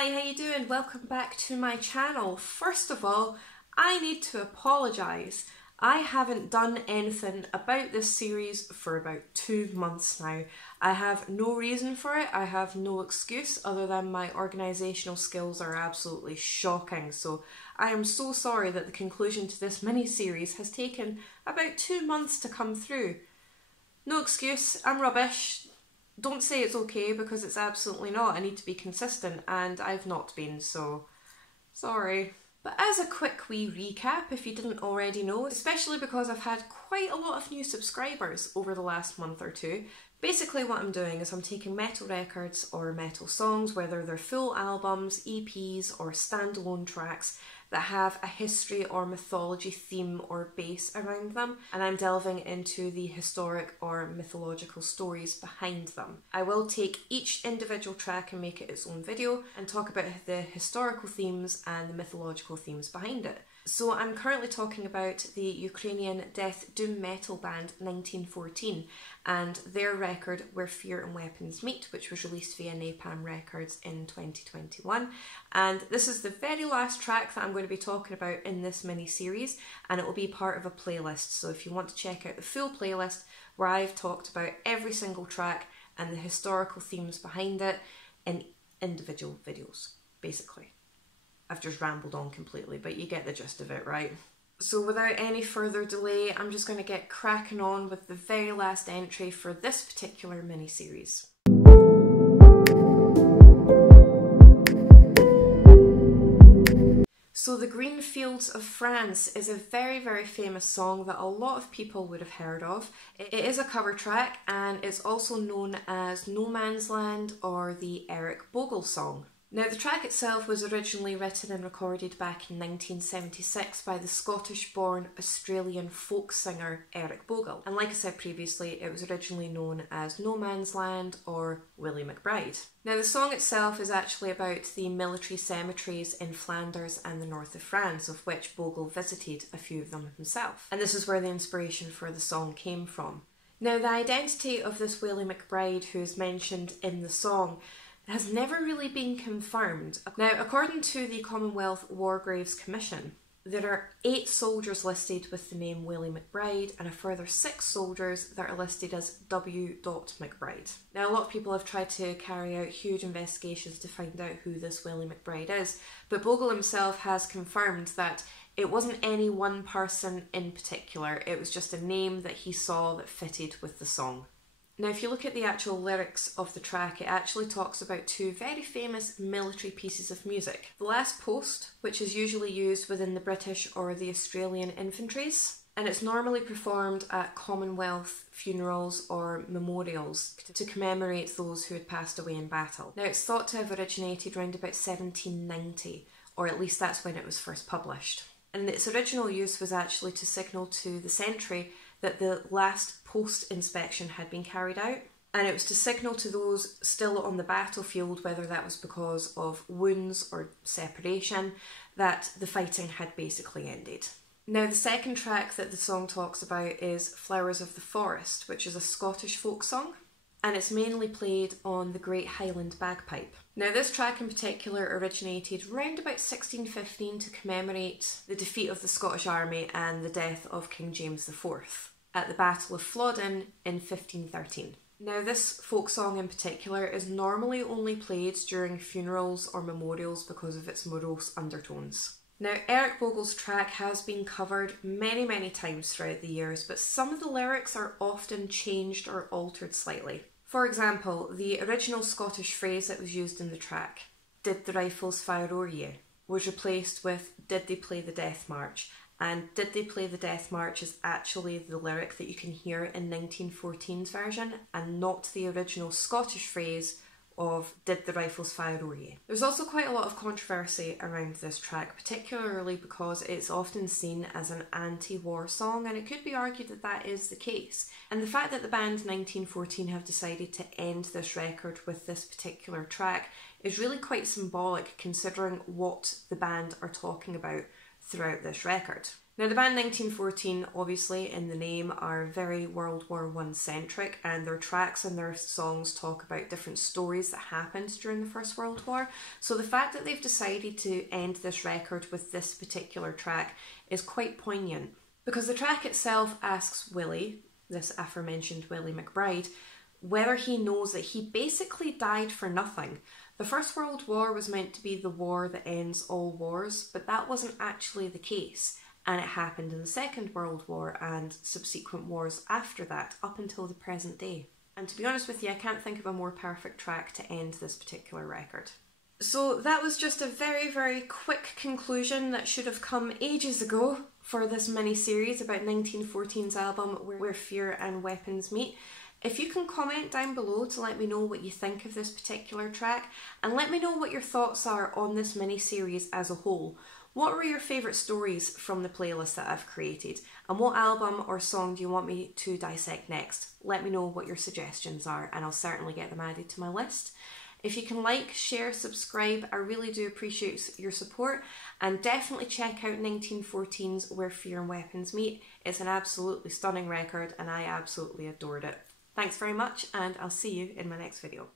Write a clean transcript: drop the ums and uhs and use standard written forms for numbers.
Hi, how you doing? Welcome back to my channel. First of all, I need to apologise. I haven't done anything about this series for about 2 months now. I have no reason for it, I have no excuse other than my organisational skills are absolutely shocking. So I am so sorry that the conclusion to this mini-series has taken about 2 months to come through. No excuse, I'm rubbish. Don't say it's okay because it's absolutely not. I need to be consistent and I've not been, so sorry. But as a quick wee recap, if you didn't already know, especially because I've had quite a lot of new subscribers over the last month or two, basically what I'm doing is I'm taking metal records or metal songs, whether they're full albums, EPs or standalone tracks that have a history or mythology theme or base around them, and I'm delving into the historic or mythological stories behind them. I will take each individual track and make it its own video and talk about the historical themes and the mythological themes behind it. So I'm currently talking about the Ukrainian death doom metal band 1914 and their record Where Fear and Weapons Meet, which was released via Napalm Records in 2021. And this is the very last track that I'm going to be talking about in this mini-series, and it will be part of a playlist. So if you want to check out the full playlist where I've talked about every single track and the historical themes behind it in individual videos, basically. I've just rambled on completely, but you get the gist of it, right? So without any further delay, I'm just going to get cracking on with the very last entry for this particular mini-series. So The Green Fields of France is a very, very famous song that a lot of people would have heard of. It is a cover track and it's also known as No Man's Land or the Eric Bogle Song. Now, the track itself was originally written and recorded back in 1976 by the Scottish-born Australian folk singer Eric Bogle. And like I said previously, it was originally known as No Man's Land or Willie McBride. Now, the song itself is actually about the military cemeteries in Flanders and the north of France, of which Bogle visited a few of them himself. And this is where the inspiration for the song came from. Now, the identity of this Willie McBride, who is mentioned in the song, has never really been confirmed. Now, according to the Commonwealth War Graves Commission, there are 8 soldiers listed with the name Willie McBride and a further 6 soldiers that are listed as W. McBride. Now, a lot of people have tried to carry out huge investigations to find out who this Willie McBride is, but Bogle himself has confirmed that it wasn't any one person in particular, it was just a name that he saw that fitted with the song. Now, if you look at the actual lyrics of the track, it actually talks about 2 very famous military pieces of music. The Last Post, which is usually used within the British or the Australian infantries, and it's normally performed at Commonwealth funerals or memorials to commemorate those who had passed away in battle. Now, it's thought to have originated around about 1790, or at least that's when it was first published. And its original use was actually to signal to the sentry that the last post inspection had been carried out, and it was to signal to those still on the battlefield, whether that was because of wounds or separation, that the fighting had basically ended. Now, the second track that the song talks about is Flowers of the Forest, which is a Scottish folk song, and it's mainly played on the Great Highland Bagpipe. Now, this track in particular originated around about 1615 to commemorate the defeat of the Scottish Army and the death of King James IV at the Battle of Flodden in 1513. Now, this folk song in particular is normally only played during funerals or memorials because of its morose undertones. Now, Eric Bogle's track has been covered many, many times throughout the years, but some of the lyrics are often changed or altered slightly. For example, the original Scottish phrase that was used in the track, "Did the rifles fire o'er ye?" was replaced with "Did they play the Death March?" And "Did they play the Death March" is actually the lyric that you can hear in 1914's version and not the original Scottish phrase of "Did the rifles fire o'er ye?" There's also quite a lot of controversy around this track, particularly because it's often seen as an anti-war song, and it could be argued that that is the case. And the fact that the band 1914 have decided to end this record with this particular track is really quite symbolic considering what the band are talking about throughout this record. Now, the band 1914, obviously, in the name, are very World War I centric, and their tracks and their songs talk about different stories that happened during the First World War. So the fact that they've decided to end this record with this particular track is quite poignant, because the track itself asks Willie, this aforementioned Willie McBride, whether he knows that he basically died for nothing. The First World War was meant to be the war that ends all wars, but that wasn't actually the case. And it happened in the Second World War and subsequent wars after that, up until the present day. And to be honest with you, I can't think of a more perfect track to end this particular record. So that was just a very, very quick conclusion that should have come ages ago for this mini-series about 1914's album Where Fear and Weapons Meet. If you can comment down below to let me know what you think of this particular track, and let me know what your thoughts are on this mini-series as a whole. What were your favourite stories from the playlist that I've created? And what album or song do you want me to dissect next? Let me know what your suggestions are, and I'll certainly get them added to my list. If you can like, share, subscribe, I really do appreciate your support. And definitely check out 1914's Where Fear and Weapons Meet. It's an absolutely stunning record and I absolutely adored it. Thanks very much, and I'll see you in my next video.